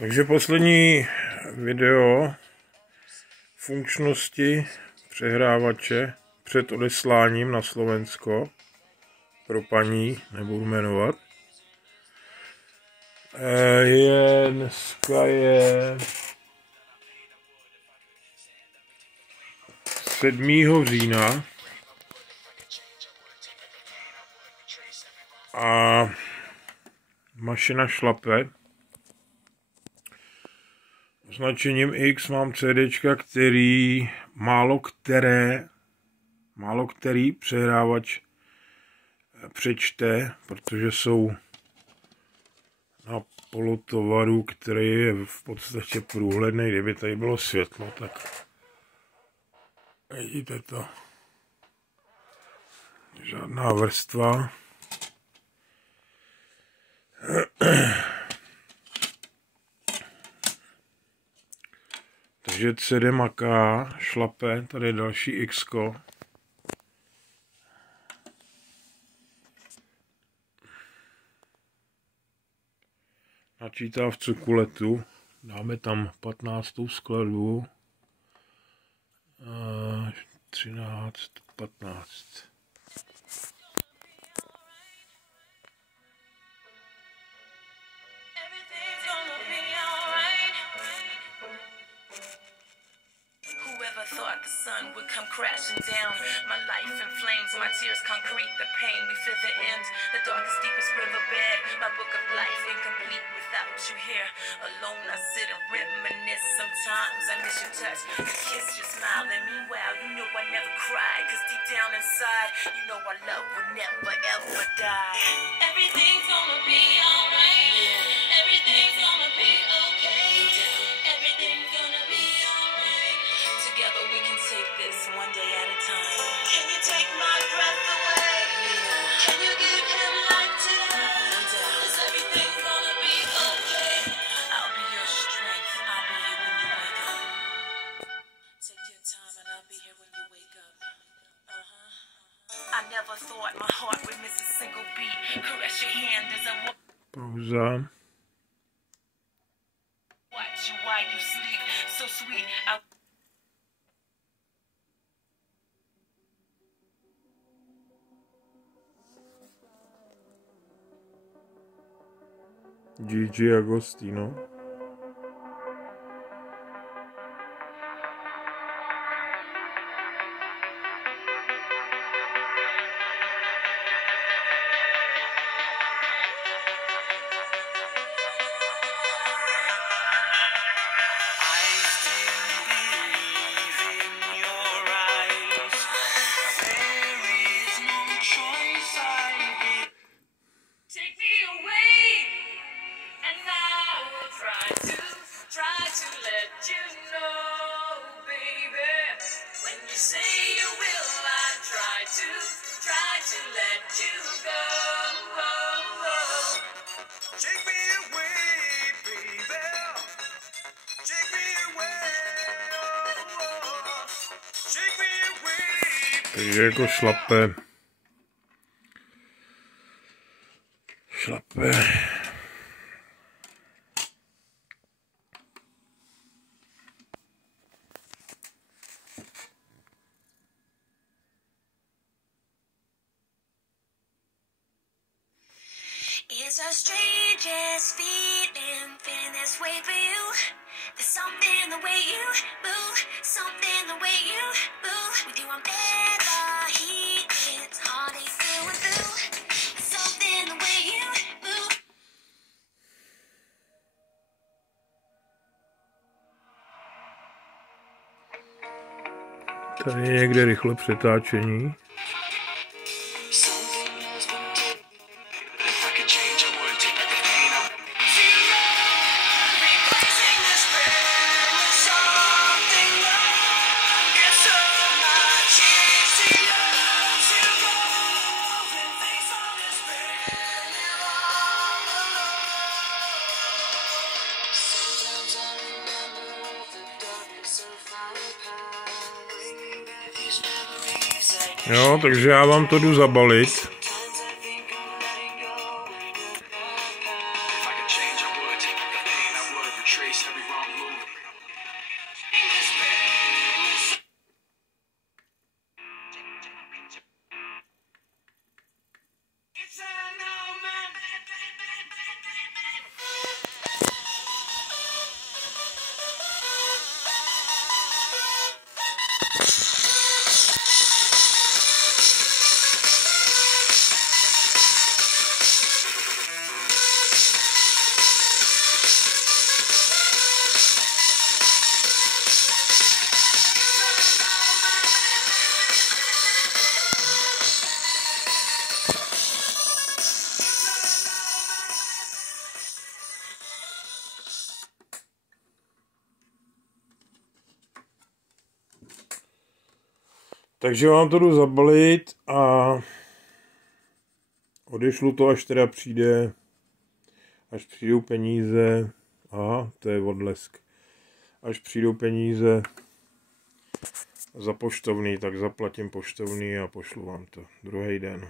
Takže poslední video funkčnosti přehrávače před odesláním na Slovensko pro paní, nebudu jmenovat. Dneska je 7. října a mašina šlape. Označením X mám CDčka, který málo který přehrávač přečte, protože jsou na polotovaru, který je v podstatě průhledný. Kdyby tady bylo světlo, tak vidíte to. Žádná vrstva. Takže CD maká, šlape, tady je další X. Načítá v cukuletu, dáme tam 15. skladbu, 13, 15. Thought the sun would come crashing down. My life in flames, my tears concrete the pain. We feel the end, the darkest, deepest riverbed. My book of life incomplete without you here. Alone I sit and reminisce. Sometimes I miss your touch, your kiss, your smile. And meanwhile, you know I never cried, cause deep down inside, you know our love would never ever die. Everything's gonna be alright. Yeah. Everything's gonna be okay. Everything's gonna be alright. Together we can take this one day at a time. Can you take my breath away? Yeah. Can you give him life today? Is everything gonna be okay? I'll be your strength. I'll be here when you wake up. Take your time and I'll be here when you wake up. I never thought my heart would miss a single beat. Caress your hand as I walk. Pauza. Watch you while you sleep. So sweet. Gigi Agostino. Takže jako šlape. It's the strangest feeling this way for you. There's something the way you move, something the way you move. With you I'm better, heat it's heartache through and through. There's something the way you move. Tady je někde rychle přetáčení. Jo, takže já vám to jdu zabalit. trace every wrong move. Takže vám to jdu zabalit a odešlu to, až teda přijde, až přijdou peníze. Aha, to je odlesk. Až přijdou peníze za poštovný, tak zaplatím poštovný a pošlu vám to druhý den.